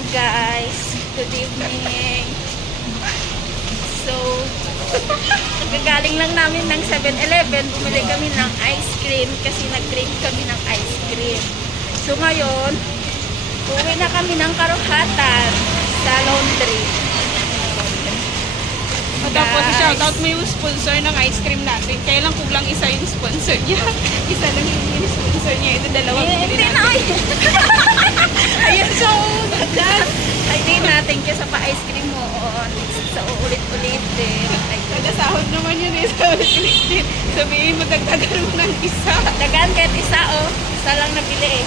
Hi guys, good evening. So, gagaling lang namin ng 7-Eleven, bumili kami ng ice cream kasi nag-crave kami ng ice cream. So ngayon, uwi na kami ng Karuhatan sa laundry. Tapos shoutout mo yung sponsor ng ice cream natin. Kaya lang kulang isa yung sponsor niya. Isa lang yung sponsor niya. Ito dalawang bili Hindi na, natin. Ayan, so ay di na, thank you sa pa-ice cream mo. Sa ulit-ulit din. Nagasahod naman yun eh. Sa ulit-ulit. Sabihin mo, dagdagan mo ng isa. Dagan kahit isa isa lang nabili eh.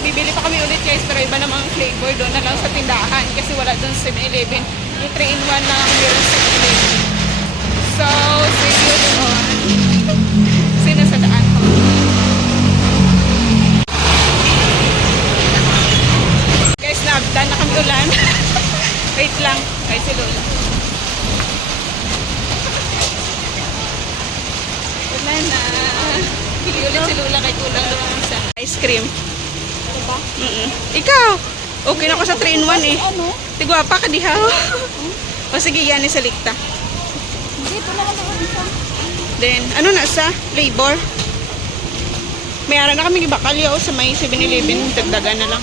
Bibili pa kami ulit guys, pero iba namang flavor doon na lang sa tindahan. Kasi wala doon sa 7-Eleven. Yung 3-in-1 na lang meron sa 7-Eleven. So, see you doon. Sino sa daan ko? Guys, nabdan na kami ulan. Wait lang. Kay si Lola. Ulan na. Hili ulit si Lola kay kulang naman sa ice cream. Diba? Ikaw! Okay na ako sa 3-in-1 eh. Ano? Tigwapa ka diha. O sige, yan sa likta. Dito na lang ako isa. Then, ano na sa flavor? May ara na kami gibakal yaw sa may 7-Eleven. Dagdagan na lang.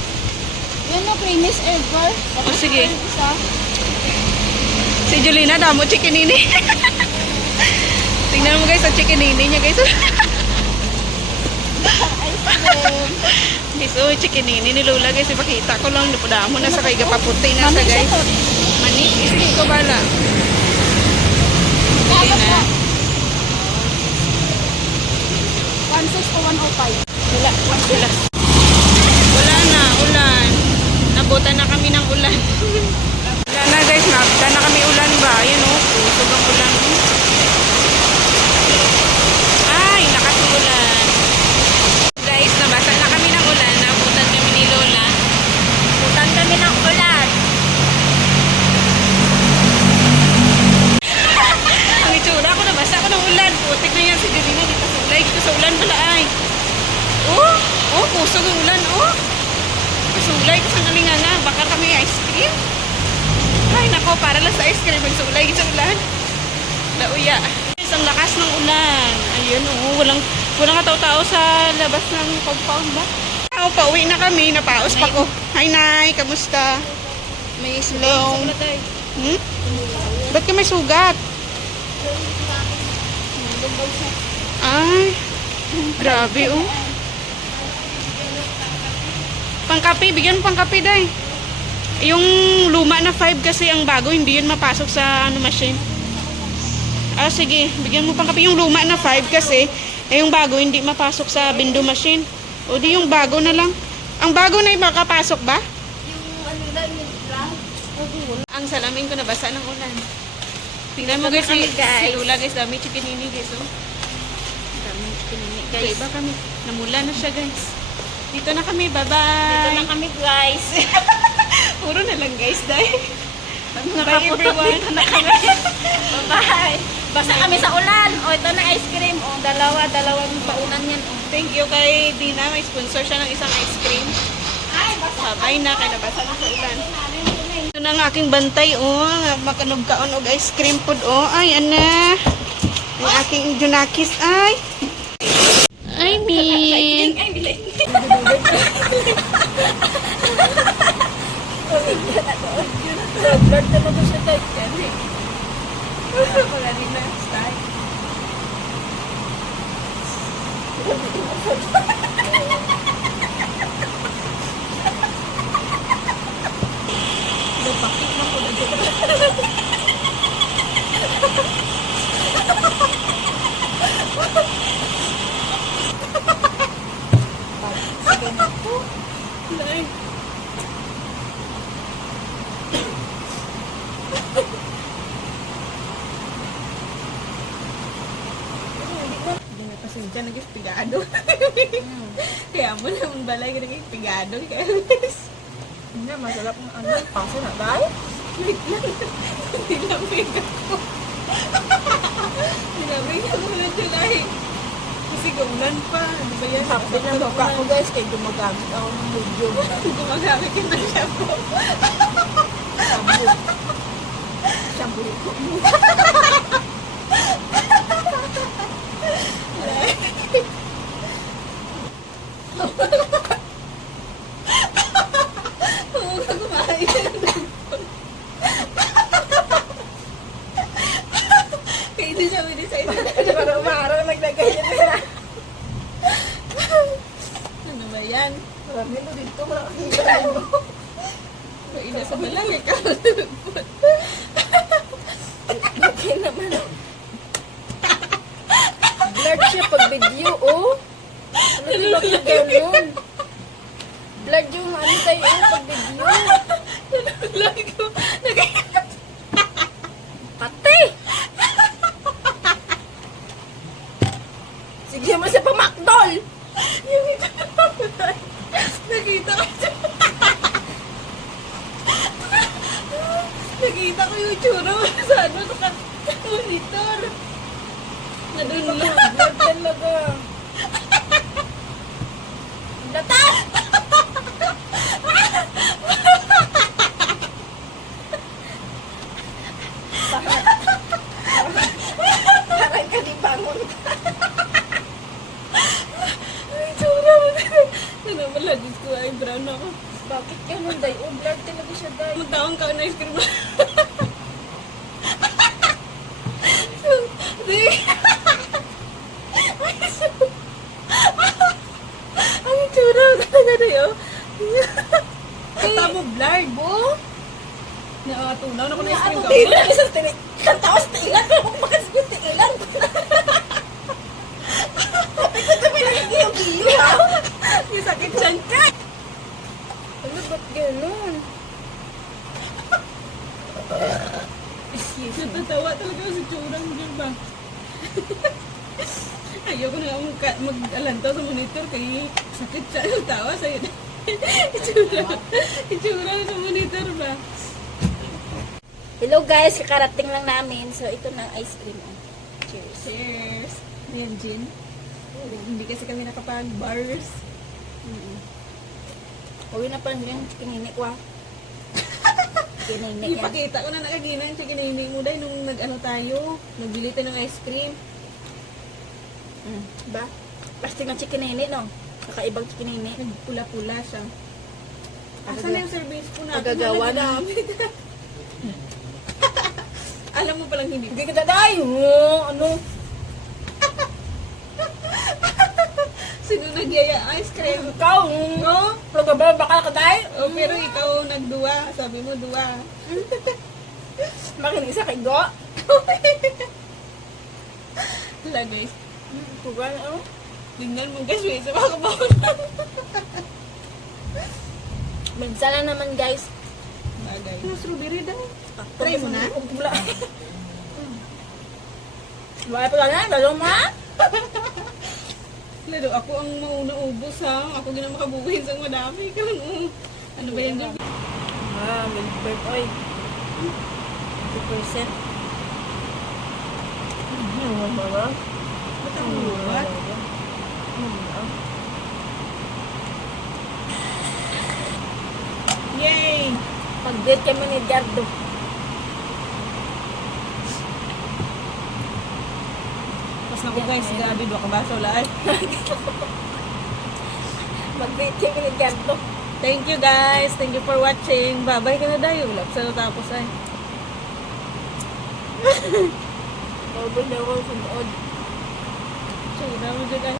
Yan na, famous ever. O sige. Isa. Si Julina, damo chikinini. Tingnan mo guys, ang chikinini niya guys. Ice cream. Guys, oh, chikinini ni Lola guys. Ipakita ko lang. Damo na sa kay gapaputi na sa Mami, guys. siya to. Mani, sige ko bala. Bili na. 1.6 to 1.05. Wala, wala. Wala na, ulan. Nabutan na kami ng ulan. Wala na guys, nabutan na kami ulan ba? Ayan o, pusog ang ulan. Ay, nakasulan. Guys, nabasa na kami ng ulan. Nabutan kami ni Lola. Butan kami ng ulan. Ang itsura ko, nabasa ko ng ulan. Putik na yan si Divina. Dito sa ulay. Dito sa ulan pala ay. Oh, pusog ang ulan. Oh. Sulay ko sa nalinganga. Baka kami ice cream. Ay, nako, para lang sa ice cream. Magsulay sa ulan. Lauya. Guys, ang lakas ng ulan. Ayun, walang kataw-tao sa labas ng compound ba? Pauwi na kami. Napaos pa ko. Hi, Nay. Kamusta? May Hello. Ba't ka may sugat? Ay, grabe oh. Pangkape, bigyan mo pangkape day. Yung luma na 5 kasi ang bago, hindi yun mapasok sa machine. Ah, sige, bigyan mo pangkape. Yung luma na 5 kasi, yung bago hindi mapasok sa window machine. O di yung bago na lang. Ang bago na yung makapasok ba? Yung ano lang, yung lang. Ang salamin ko nabasa ng ulan. Tingnan mo guys, si Lola guys, dami chikinini guys oh. Dami pinili Guys, guys. iba kami. Namula na siya guys. Dito na kami, Dito bye-bye. na kami guys. Puro na lang guys, dahil. Bye Nakaputok everyone. dito na kami. Bye-bye. Basta kami sa ulan. O, ito na ice cream. O, dalawang paunan yan. O. Thank you kay Dina, may sponsor siya ng isang ice cream. Ay, basta. Sabay na, kaya nabasa na sa ulan. Ito na ang aking bantay, oh. Makanog kaon og ice cream food, oh. Ay, ana. Ang aking junakis, ay. Ay, Min. Ay, bili. Blood na ba siya type yan eh. Wala rin na style. Bakit na po na dito? Sige na po. Pasensya nag-espigado. Kaya mo naman balay ka nag-espigado. Hindi, masarap ng ano. Paso na, guys. Wait lang. Nilamig ako. Nilamig ako na July. Kasi gaulan pa. Ano ba yan? Happy na mukha ko guys, kaya gumagamit ako ng medium. Gumagamit ka ng shampoo. Shampoo ko. Oo ka kumain. Kaya hindi siya pwede sa isa. Parang umaharang naglagay niya na. Ano ba yan? Marami mo dito, marami mo. Ina sa balang ikaw. Okay naman. Blurred siya pag video, oh. Ano di ba kung ganun? Blurred yung ano tayo pag video. Lagi ko. Pati! Sige mo sa pamakdol! Yung ito. Nakita ko siya. Nakita ko yung tsura mo sa ano, sa monitor. Nadun lang. Blurred talaga. Latas! Parang kalibangon ka. Ay, tsura mo. Ano pala, Diyos ko, ay brown ako. Bakit ganun, day? Oh, blurred talaga siya, day. Magtawang ka na ice cream. Di. Ang tsura mo talaga na yun. Kata mo blurred, bo? Nakatunaw na ko na ice Ano cream ka. tila? Isang tila. Kantaos tiilan. Pero kung makasagod tiilan. Sabi ko ito may nagigiyong-giyo, ha? Yung sakit dyan ka. Ano, ba't ganun? Natatawa talaga ako sa tsura mo, di ba? Ayoko na mag-alantaw sa monitor kaya sakit siya yung tawa sa'yo. Itsura sa monitor ba? Hello guys, kakarating lang namin. So, ito na ang ice cream. Oh. Cheers. Cheers! Ayan, Jin. Hindi kasi kami nakapag-bars. Uwi na pa yung kinini ko, ha? Kinini yan. Ipakita ko na nakaginan siya kinahinig mo dahil nung nag-ano tayo, nagbili tayo ng ice cream. Ba? Plastic ng chikinini, no? Kakaibang chikinini. Nagpula-pula siya. Asan na yung service po natin? Nagagawa Wala na. ginamit. Alam mo palang hindi. Hindi kita tayo. Ano? Sino nagyaya ice cream? Ikaw. Oh, Talaga ba? Baka ka tayo? oh, pero ikaw nagduwa. Sabi mo duwa. Makinig sa kigo. Wala guys. Tugan, ano? Tingnan mo guys, may isa makakabaon. Minsan lang naman, guys. Bagay. Ano, strawberry daw? Try mo na? Wala. Wala pa na, dalong ma. Lalo, ako ang mauna ubos ha. Ako gina makabuhin sa madami. Kalang, ano ba yan dyan? Milk bird oil. 2%. Ano ba? Ba't ang ubat? Yay! Pag-date kami ni Gardo. Pas na ko guys, grabe, dua ka baso lahat. Mag-date kami ni Gardo. Thank you guys. Thank you for watching. Bye-bye ka na dayo. Wala pa sa natapos ay. Double na ako sunod. Tsura mo dyan guys.